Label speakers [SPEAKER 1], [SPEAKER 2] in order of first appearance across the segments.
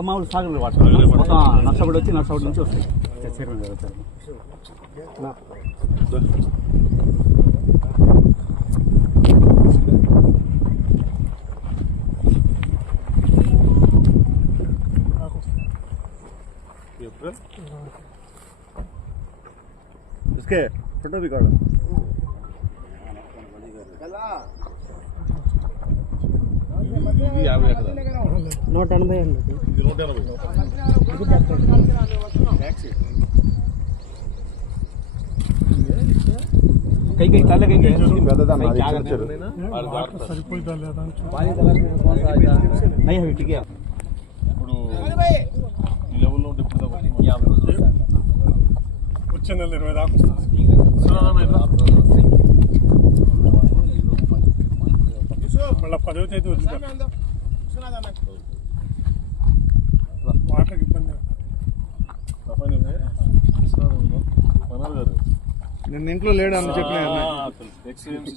[SPEAKER 1] మామూలు వాడుతుంది మొత్తం నర్సబడి వచ్చి నర్సబడి నుంచి వస్తాయి. చైర్మన్ గారు వచ్చారు
[SPEAKER 2] ఏప్రిల్
[SPEAKER 3] इसके फोटो भी काढो
[SPEAKER 2] ఇది యాభై ఎకరాలు
[SPEAKER 1] నూట ఎనభై అండి
[SPEAKER 2] ఇది నూట ఎనభై
[SPEAKER 1] కై కై తల్ల కై కై
[SPEAKER 3] పెద్దదన్న
[SPEAKER 1] కై
[SPEAKER 3] అది
[SPEAKER 1] జాగ్రత్త.
[SPEAKER 3] చిన్న చెరువు.
[SPEAKER 2] వాళ్ళు దాటుతారు.
[SPEAKER 1] नहीं अभी ठीक है
[SPEAKER 2] ఇప్పుడు ఈ లెవెల్లో ఉంటే ఇప్పుడు దాకా వచ్చింది.
[SPEAKER 4] వచ్చే నెల ఇరవై దాకా వస్తుంది. మళ్ళీ పదవ తేదీ వదిలిపెడతాం వాటర్కి ఇబ్బంది.
[SPEAKER 3] నిన్న ఇంట్లో లేడు అని చెప్పిన
[SPEAKER 2] ఎక్స్పీరియన్స్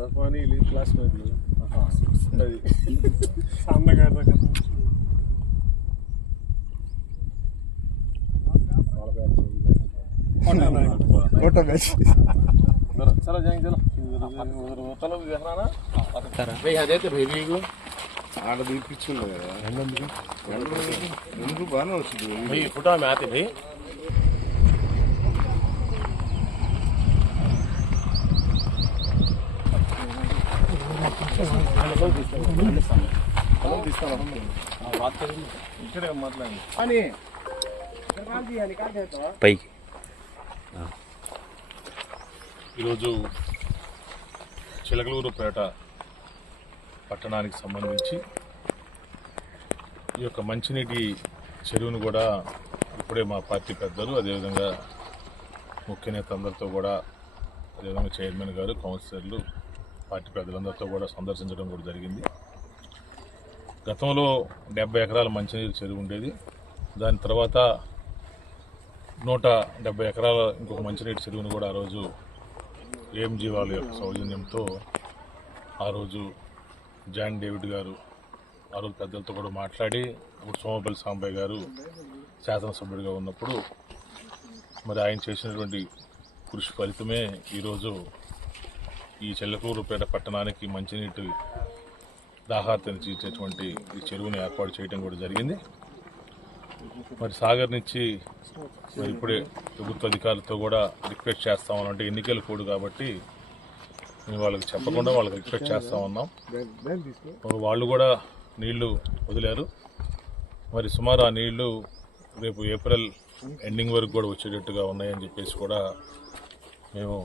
[SPEAKER 4] ರಫ್ಮಾನಿ
[SPEAKER 2] ಇಲ್ಲಿ ಕ್ಲಾಸ್
[SPEAKER 4] ಸರಿ ಸಾಮ್ನಾಗ
[SPEAKER 3] फ़ोटो खींच
[SPEAKER 2] चलो जाएँगे चलो चलो देखना ना भाई आ जाते भाई भी को
[SPEAKER 3] आठ दिन पीछे लग रहा है
[SPEAKER 2] भाई फ़ोटो में आते भाई
[SPEAKER 1] పైకి.
[SPEAKER 2] ఈరోజు చిలకలూరుపేట పట్టణానికి సంబంధించి ఈ యొక్క మంచినీటి చెరువును కూడా ఇప్పుడే మా పార్టీ పెద్దలు అదేవిధంగా ముఖ్య నేత అందరితో కూడా అదేవిధంగా చైర్మన్ గారు కౌన్సిలర్లు పార్టీ పెద్దలందరితో కూడా సందర్శించడం కూడా జరిగింది. గతంలో డెబ్బై ఎకరాల మంచినీరు చెరువు ఉండేది. దాని తర్వాత నూట డెబ్బై ఎకరాల ఇంకొక మంచినీటి చెరువును కూడా ఆ రోజు ఏఎంజీ వాళ్ళ యొక్క సౌజన్యంతో ఆ రోజు జాన్ డేవిడ్ గారు ఆ రోజు పెద్దలతో కూడా మాట్లాడి ఇప్పుడు సోమపల్లి సాంబయ్య గారు శాసనసభ్యుడిగా ఉన్నప్పుడు మరి ఆయన చేసినటువంటి కృషి ఫలితమే ఈరోజు ఈ చెల్లకూరుపేట పట్టణానికి మంచినీటి దాహార్తని తీర్చేటువంటి ఈ చెరువుని ఏర్పాటు చేయడం కూడా జరిగింది. మరి సాగర్ నుంచి మరి ఇప్పుడే ప్రభుత్వ అధికారులతో కూడా రిక్వెస్ట్ చేస్తామని అంటే ఎన్నికల కోడ్ కాబట్టి మేము వాళ్ళకి చెప్పకుండా వాళ్ళకి రిక్వెస్ట్ చేస్తా ఉన్నాం. వాళ్ళు కూడా నీళ్ళు వదిలారు. మరి సుమారు ఆ నీళ్ళు రేపు ఏప్రిల్ ఎండింగ్ వరకు కూడా వచ్చేటట్టుగా ఉన్నాయని చెప్పేసి కూడా మేము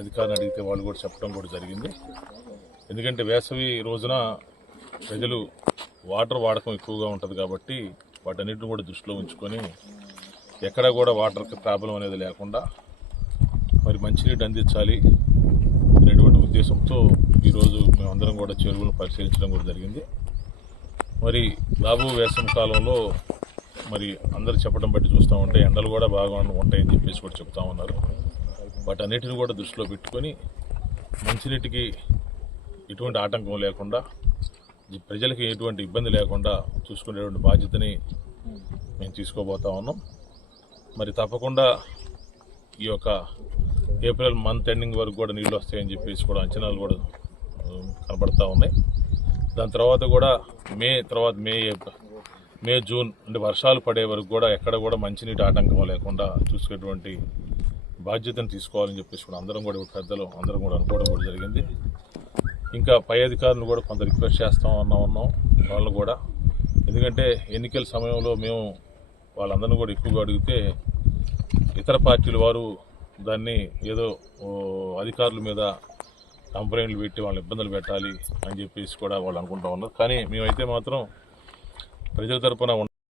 [SPEAKER 2] అధికారులు అడిగితే వాళ్ళు కూడా చెప్పడం కూడా జరిగింది. ఎందుకంటే వేసవి రోజున ప్రజలు వాటర్ వాడకం ఎక్కువగా ఉంటుంది కాబట్టి వాటన్నిటిని కూడా దృష్టిలో ఉంచుకొని ఎక్కడ కూడా వాటర్కి ప్రాబ్లం అనేది లేకుండా మరి మంచినీటి అందించాలి అనేటువంటి ఉద్దేశంతో ఈరోజు మేమందరం కూడా చెరువులను పరిశీలించడం కూడా జరిగింది. మరి రాబో వేసవి కాలంలో మరి అందరు చెప్పడం బట్టి చూస్తూ ఉంటే ఎండలు కూడా బాగా ఉంటాయని చెప్పేసి కూడా చెప్తా ఉన్నారు. వాటన్నిటిని కూడా దృష్టిలో పెట్టుకొని మంచినీటికి ఎటువంటి ఆటంకం లేకుండా ఈ ప్రజలకి ఎటువంటి ఇబ్బంది లేకుండా చూసుకునేటువంటి బాధ్యతని మేము తీసుకోబోతా ఉన్నాం. మరి తప్పకుండా ఈ యొక్క ఏప్రిల్ మంత్ ఎండింగ్ వరకు కూడా నీళ్ళు వస్తాయని చెప్పేసి కూడా అంచనాలు కూడా కనబడతా ఉన్నాయి. దాని తర్వాత కూడా మే తర్వాత మే మే జూన్ అంటే వర్షాలు పడే వరకు కూడా ఎక్కడ కూడా మంచినీటి ఆటంకం లేకుండా చూసుకునేటువంటి బాధ్యతను తీసుకోవాలని చెప్పేసి కూడా అందరం కూడా పెద్దలు అందరం కూడా అనుకోవడం కూడా జరిగింది. ఇంకా పై అధికారులు కూడా కొంత రిక్వెస్ట్ చేస్తాం అన్నా ఉన్నాం వాళ్ళు కూడా. ఎందుకంటే ఎన్నికల సమయంలో మేము వాళ్ళందరినీ కూడా ఎక్కువగా అడిగితే ఇతర పార్టీల వారు దాన్ని ఏదో అధికారుల మీద కంప్లైంట్లు పెట్టి వాళ్ళని ఇబ్బందులు పెట్టాలి అని చెప్పేసి కూడా వాళ్ళు అనుకుంటా ఉన్నారు. కానీ మేమైతే మాత్రం ప్రజల తరపున